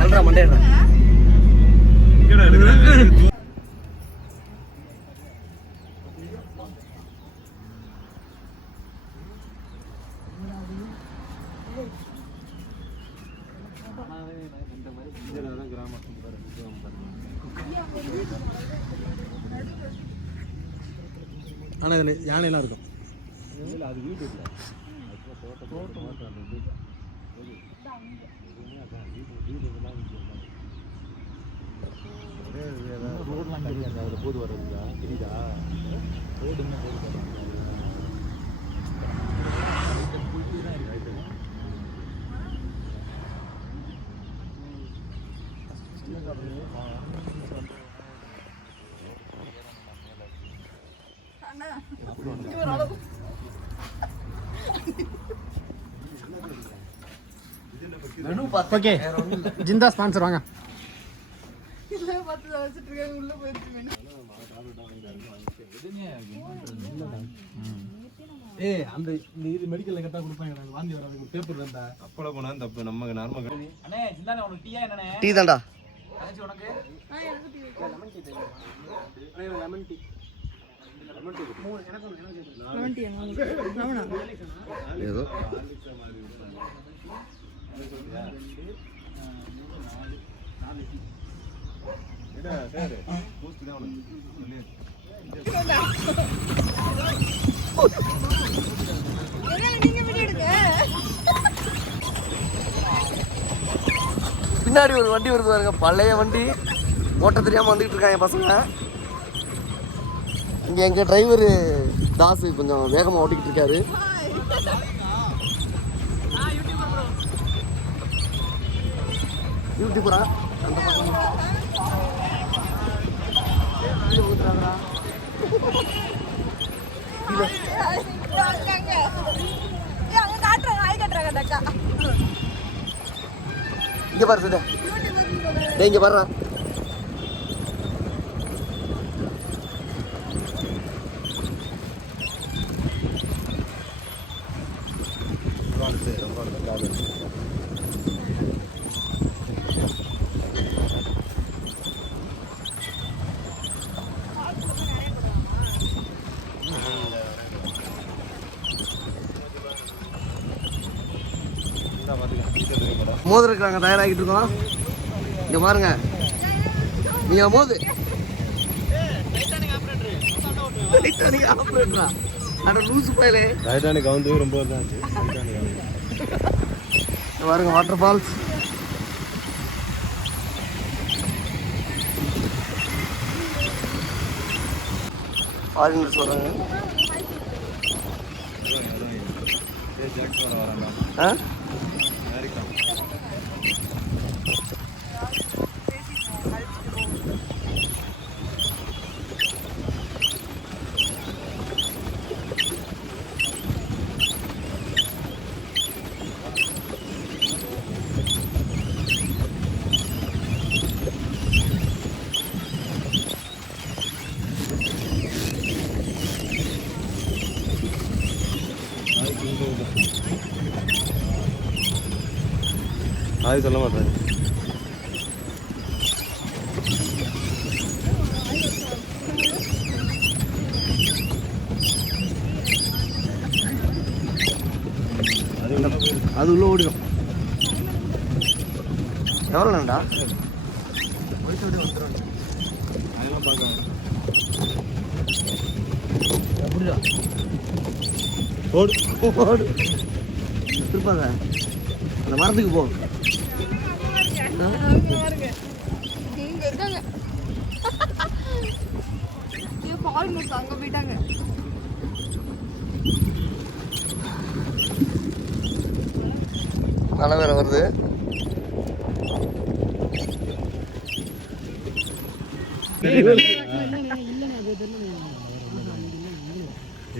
நல்ல மண்டே ஆனால் இதில் யானையெல்லாம் இருக்கும். அது வீடு இல்லை, ரோட்லாம் தெரியாது. அதில் போது வர்றதுக்கா தெரியுதா? ரோடு என்ன போது ஓகே, ஜிந்தா ஸ்பான்சர் வாங்க. அந்த இது மெடிக்கல்ல கரெக்டா கொடுப்பாங்க. வாந்தி வராது பேப்பர் இருந்தா அப்பள போனா தப்பு. நமக்கு நார்மல் அண்ணே ஜிந்தா உனக்கு டீயா என்னண்ணே? டீ தான்டா. அண்ணே உனக்கு எனக்கு டீ லெமன் டீ அண்ணே லெமன் டீ லெமன் டீ லெமனா ஏதோ எடா சார் போஸ்ட் தான் சொல்லு. பின்னாடி ஒரு வண்டி வருது பாருங்க, பழைய வண்டி. ஓட்ட தெரியாம வந்துட்டு இருக்காங்க பசங்க. இங்க எங்க டிரைவர் தாசு கொஞ்சம் வேகமா ஓட்டிக்கிட்டு இருக்காரு. யூடியூபரா அந்த பக்கம் இங்க பாரு சுதா, இங்க பாரு. மோதிருக்காங்க, தயாராகிட்டு இருக்கோம். இங்க பாருங்க, நீங்க மோது ஆப்ரேட்டரா? அட லூசு பயலே. டைட்டானிக் வந்து ரொம்ப இதாச்சு. பாருங்க வாட்டர் ஃபால்ஸ். ஆரினர் சொல்றாங்க. அது சொல்ல மாட்டேன். அது உள்ள ஓடிடும். எவ்வளோ நேரம்டா? அதெல்லாம் பார்க்க ஓடு ஓடு திருப்பாத. அந்த மரத்துக்கு போ. அங்க போயிட்டாங்க. மழை வேற வருது.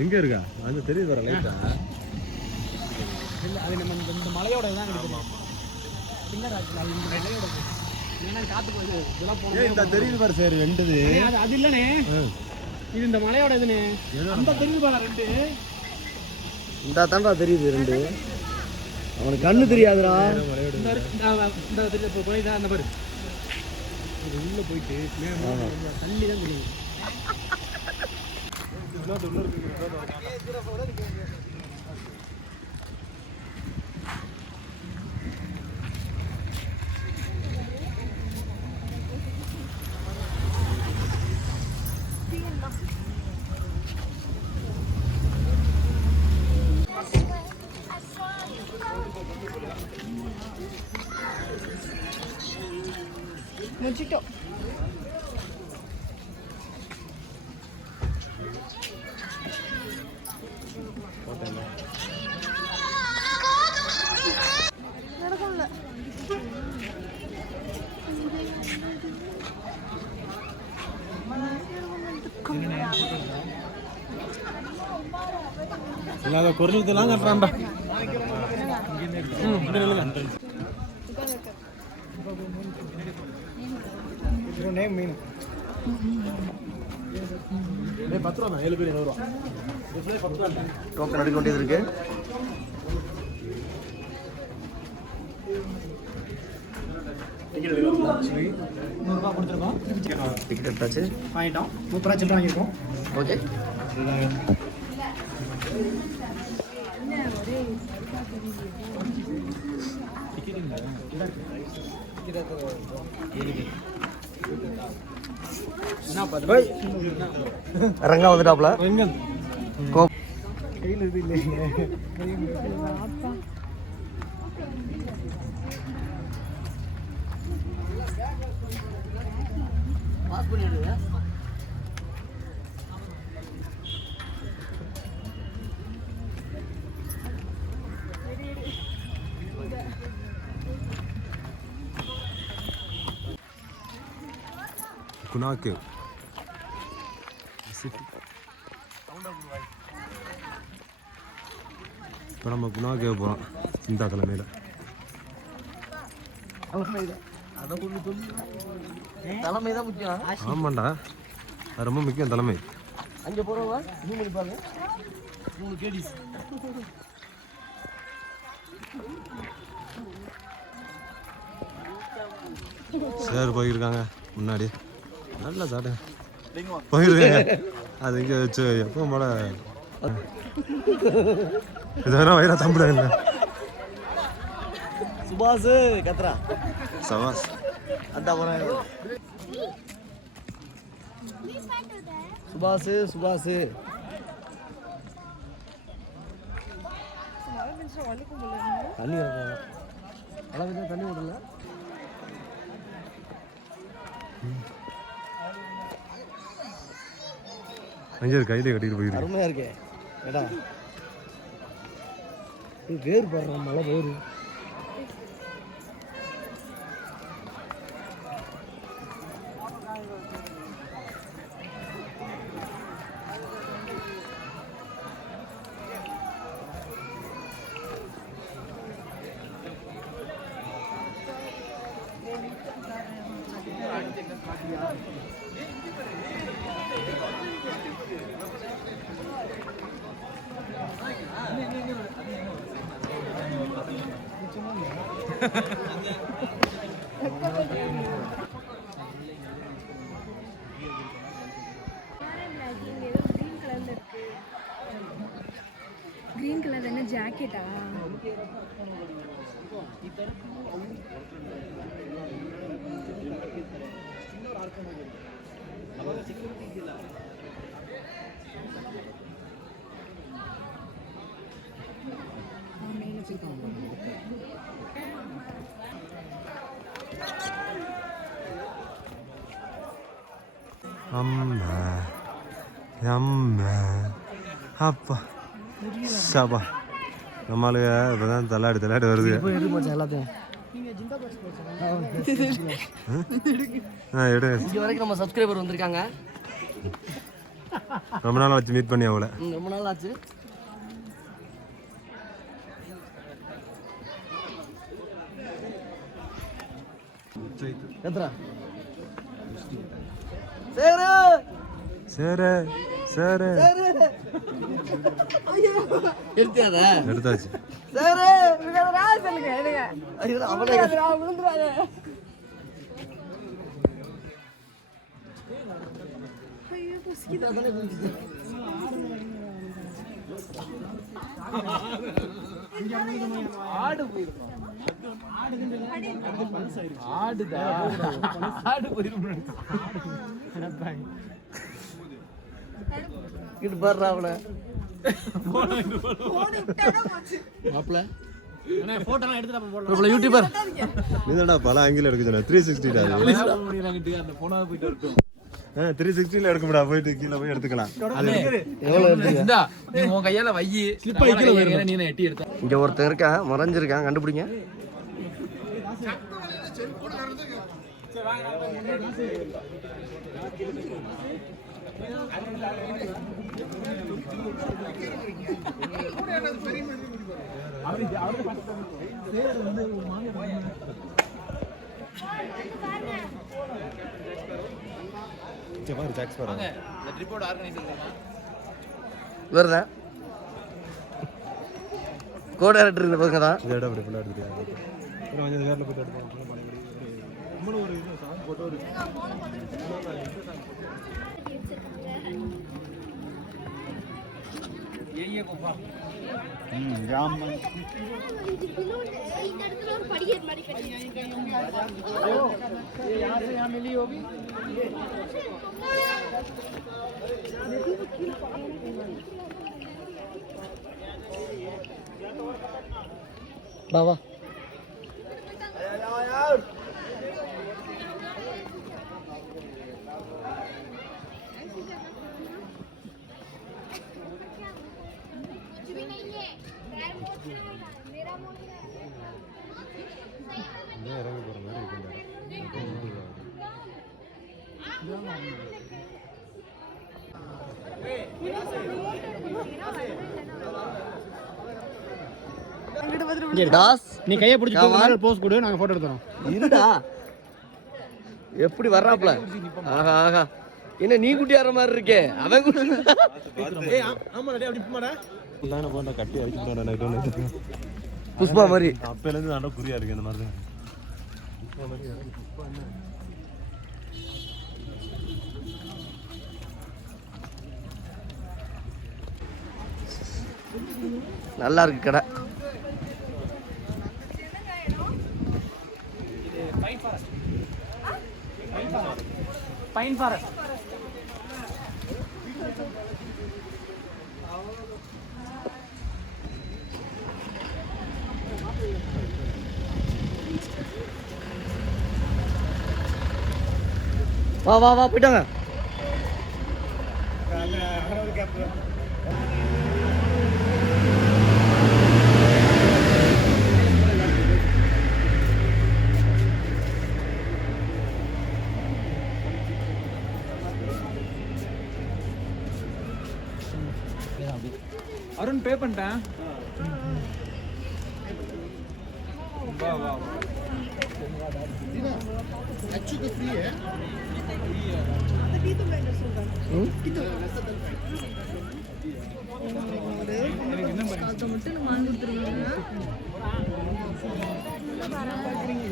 எங்க இருக்கா அது தெரியுது வர லைட்டா. இல்ல அது நம்ம இந்த மலையோட தான் இருக்குது. பின்னர் அது இந்த மலையோட ஏன்னா காத்து போகுது இதெல்லாம் போறது. இந்த தெரியுது பாரு சார் ரெண்டுது. அது இல்லனே, இது இந்த மலையோட இதுனே. அந்த தெரியுது பாரு ரெண்டு. இந்த தாண்டா தெரியுது ரெண்டு. அவனுக்கு கண்ணு தெரியாதுடா. அந்த பாரு உள்ள போயிட்டு தள்ளி தான் தெரியும். முடிச்சிட்டோம். நடக்கும்ல. இல்லாத குரலுக்கெல்லாம் கட்டுறான்டா. நேம் மீன் 10 ரூபா 7 பேர் 20 ரூபா. டோக்கன் எடுக்க வேண்டியது இருக்கு. $100 கொடுத்துருக்கோம். டிக்கெட் எடுத்தாச்சு, வாங்கிட்டோம். 30 ரூபா சில்லறை வாங்கியிருக்கோம். ஓகே. ரங்கா வந்துட்டாப்ல. கையில் இது இல்லைங்க. குணா கேவ். இப்போ நம்ம குணா கேவ் போகிறோம் இந்த கிழமையில். தலைமை தான் முக்கியம். ஆமாண்டா, அது ரொம்ப முக்கியம் தலைமை. அங்கே போகிறவங்க இது பண்ணிப்பாங்க. சார் போயிருக்காங்க முன்னாடி, நல்லா சாப்பிட்டேன் போயிருக்காங்க. அது இங்கே வச்சு எப்பவும் போல இது வேணா வயிறா தம்பிடாங்க. சுபாஷ் கத்ரா சவாஸ் அந்த சுபாஷ் சுபாஷ் தண்ணி அளவு தண்ணி விடல. அங்கே கையிலே கட்டிட்டு போயிருக்கு. அருமையா இருக்கே ஏடா. வேறு பாடுற மழை வேறு. கிரீன் கலர் என்ன ஜாக்கெட்டா? அம்மா அம்மா அப்பா சாப்பா நம்மளுக்கு இப்போ தான் தள்ளாடி வருது. எல்லாத்தையும் எடு. இங்க வரைக்கும் நம்ம சப்ஸ்கிரைபர் வந்திருக்காங்க. ரொம்ப நாள் வச்சு மீட் பண்ணி அவளை. ரொம்ப நாள் ஆச்சு. எத்தனை சேரு சேர சேர எடுத்தாத எடுத்தாச்சு. சரி சொல்லுங்க எடுங்க அவளே விழுந்துறாங்க. ஐயோ பசிக்குது. ஆடு போயிருக்கும். ஆடுதா ஆடு போயிருக்கும். இங்கிட்டு பாடுறா அவளை மாப்பிள்ள போட்டோலாம் எடுத்துட்டு போடலாம். யூடியூபர் நீதான்டா பல ஆங்கிள் எடுக்க சொன்ன 360 டா அது. அந்த போனா போயிட்டு வரட்டும். 360ல எடுக்க முடியாது, போயிட்டு கீழ போய் எடுத்துக்கலாம். அது எவ்வளவு இந்தா நீ உன் கையால வையி ஸ்லிப் ஆகி கீழ வரணும். நீ எட்டி எடுத்த. இங்க ஒருத்தன் இருக்கான் மறைஞ்சிருக்கான், கண்டுபிடிங்க. பாரு ஜாக்ஸ் பாரு. இந்த ட்ரிப்போட ஆர்கனைசர் வருதா கோ டைரக்டர் இந்த பசங்க தான். இதோட அப்படி ஃபுல்லா எடுத்துட்டு அப்புறம் கொஞ்சம் நேரல போய் எடுப்போம். நம்மள ஒரு இது சாங் போட்டோ இருக்கு. ஏயே கோப்பா. ராம் இந்த இடத்துல ஒரு படிக்கட் மாதிரி கட்டிருக்காங்க. ये यहाँ से यहाँ मिली होगी. வா வா कुछ भी नहीं है पैर मोचना है मेरा मोचना है. இந்த இறங்க போற மாதிரி இருக்கு. தாஸ் நீ கையை பிடிச்சி போஸ் கொடு, நாங்க போட்டோ எடுத்துறோம். இருடா எப்படி வர்றாப்ல. ஆஹா ஆஹா என்ன நீ குட்டியார மாதிரி இருக்கே அவன் ஏய் ஆமாடா டேய் அப்படி போடா. நானே போண்டா கட்டி அடிச்சு போறேன் நைட் ஒன்னு. புஷ்பா மாதிரி அப்பையில இருந்து நான் குறியா இருக்கு இந்த மாதிரி தான். புஷ்பா மாதிரி இருக்கு. புஷ்பா என்ன? நல்லா இருக்கு கடை. Pine forest. வா வா வா போயிட்டாங்க. அருண் பே பண்ணிட்டேன். வா வா வா. एक्चुअली फ्री है.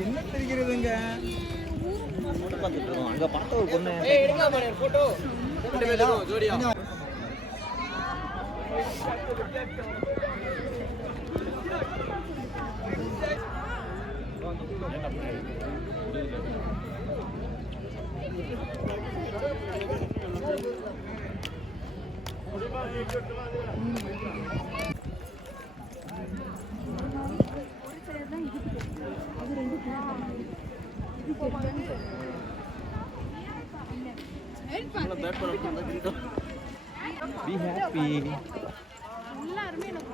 என்ன தெரிகிறதுங்க? அங்க பார்த்த ஒரு பொண்ணு ஏய் எடுக்கலாம் பாரு போட்டோ. ரெண்டு பேரும் ஜோடியா. Be happy. எல்லாருமே எனக்கு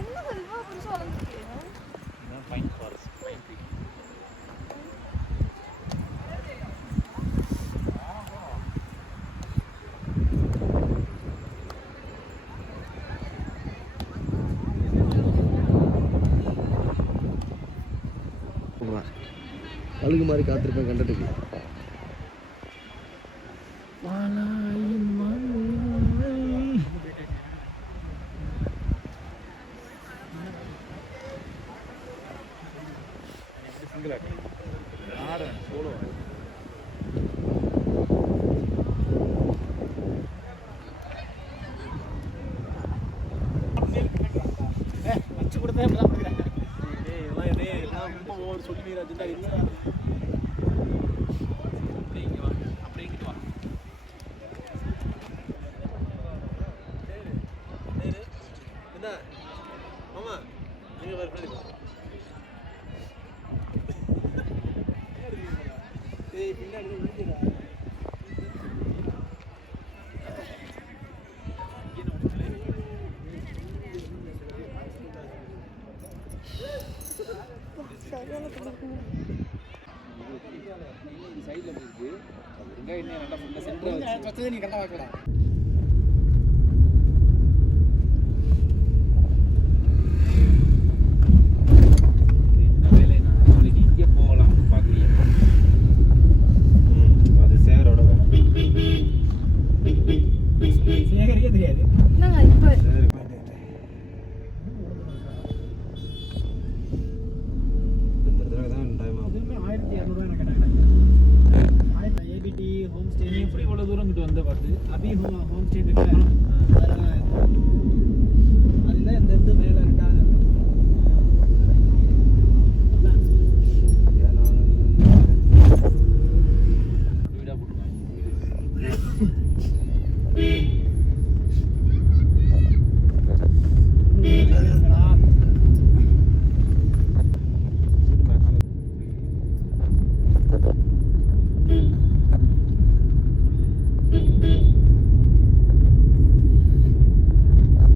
என்ன சொல்வா புதுசா வளர்ந்துருக்கு. Fine forest. Fine tree. கழுகு மாதிரி காத்திருப்பேன் கண்டட்டுக்கு. வச்சு கொடுத்தா இப்பதான் கொடுக்குறாங்க. இதெல்லாம் ரொம்ப ஓவர் சொல்லி ராஜா இல்லை. அப்படியே இங்கே வா, அப்படியே இங்கிட்டு வா. என்ன மாமா நீங்க பின்னாடி சைடில் இருக்கு. வெங்காயம் நல்லா ஃபுல்லாக சென்டர் வச்சு நீ கரெக்டாக வைக்கலாம்.